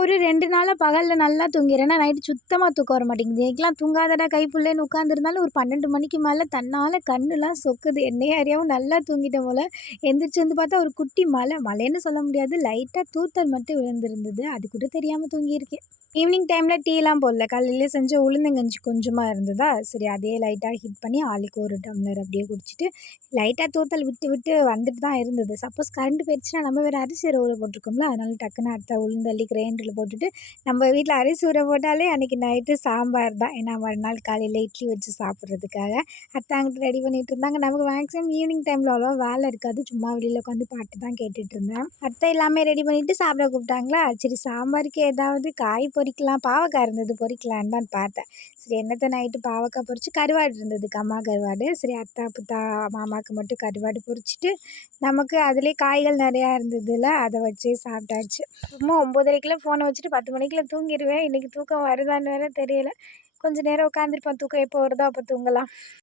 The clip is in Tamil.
ஒரு 2 நாளா பகல்ல நல்லா தூங்கிறேன். ஆனா நைட்டு சுத்தமா தூக்கம் வர மாட்டேங்குது. எனக்கெல்லாம் தூங்காதடா கைப்புள்ளேன்னு உட்காந்துருந்தாலும் ஒரு 12 மணிக்கு மேல தன்னால கண்ணுலாம் சொக்குது. என்னையே அறியாம நல்லா தூங்கிட்டேன் போல. எந்திரிச்சு வந்து பார்த்தா ஒரு குட்டி மழைன்னு சொல்ல முடியாது. லைட்டா தூத்தல் மட்டும் விழுந்திருந்தது. அது கூட தெரியாம தூங்கியிருக்கேன். ஈவினிங் டைம்ல டீலாம் போடல. காலையிலேயே செஞ்ச உளுந்தங்கஞ்சி கொஞ்சமா இருந்ததா, சரி அதே லைட்டா ஹீட் பண்ணி ஆளுக்கு ஒரு டம்ளர் அப்படியே குடிச்சிட்டு, லைட்டா தூத்தல் விட்டு விட்டு வந்துட்டு தான் இருந்தது. சப்போஸ் கரண்ட் போயிருச்சுன்னா நம்ம வேற அரிசி ஊற போட்டுருக்கோம்ல, அதனால டக்குன்னு அத்தை உளுந்தள்ளி கிரைண்டர்ல போட்டுட்டு, நம்ம வீட்ல அரிசி ஊற போட்டாலே அன்னைக்கு நைட்டு சாம்பார் தான். ஏன்னா மறுநாள் காலையில இட்லி வச்சு சாப்பிட்றதுக்காக. அத்தை அங்கிட்டு ரெடி பண்ணிட்டு இருந்தாங்க. நமக்கு மேக்ஸிமம் ஈவினிங் டைம்ல அவ்வளவா வேலை இருக்காது. சும்மா வெளியில உட்காந்து பாட்டு தான் கேட்டுட்டு இருந்தேன். அத்தை எல்லாமே ரெடி பண்ணிட்டு சாப்பிட கூப்பிட்டாங்களா, சரி சாம்பாருக்கு ஏதாவது காய் பொரிக்கலாம். பாவக்காய் இருந்தது பொரிக்கலான்னு தான் பார்த்தேன். சரி என்னத்த நைட்டு பாவக்காய் பொரிச்சு கருவாடு இருந்தது கம்மா கருவாடு. சரி அத்தா, புத்தா, மாமாவுக்கு மட்டும் கருவாடு பொரிச்சுட்டு, நமக்கு அதிலேயே காய்கள் நெறையா இருந்ததுல, அத வச்சே சாப்பிட்டாச்சு. சும்மா 9:30க்குலாம் ஃபோன வச்சுட்டு 10 மணிக்குள்ள தூங்கிருவேன். இன்னைக்கு தூக்கம் வருதான்னு வேற தெரியல. கொஞ்ச நேரம் உட்காந்துருப்பேன். தூக்கம் எப்போ வருதோ அப்போ தூங்கலாம்.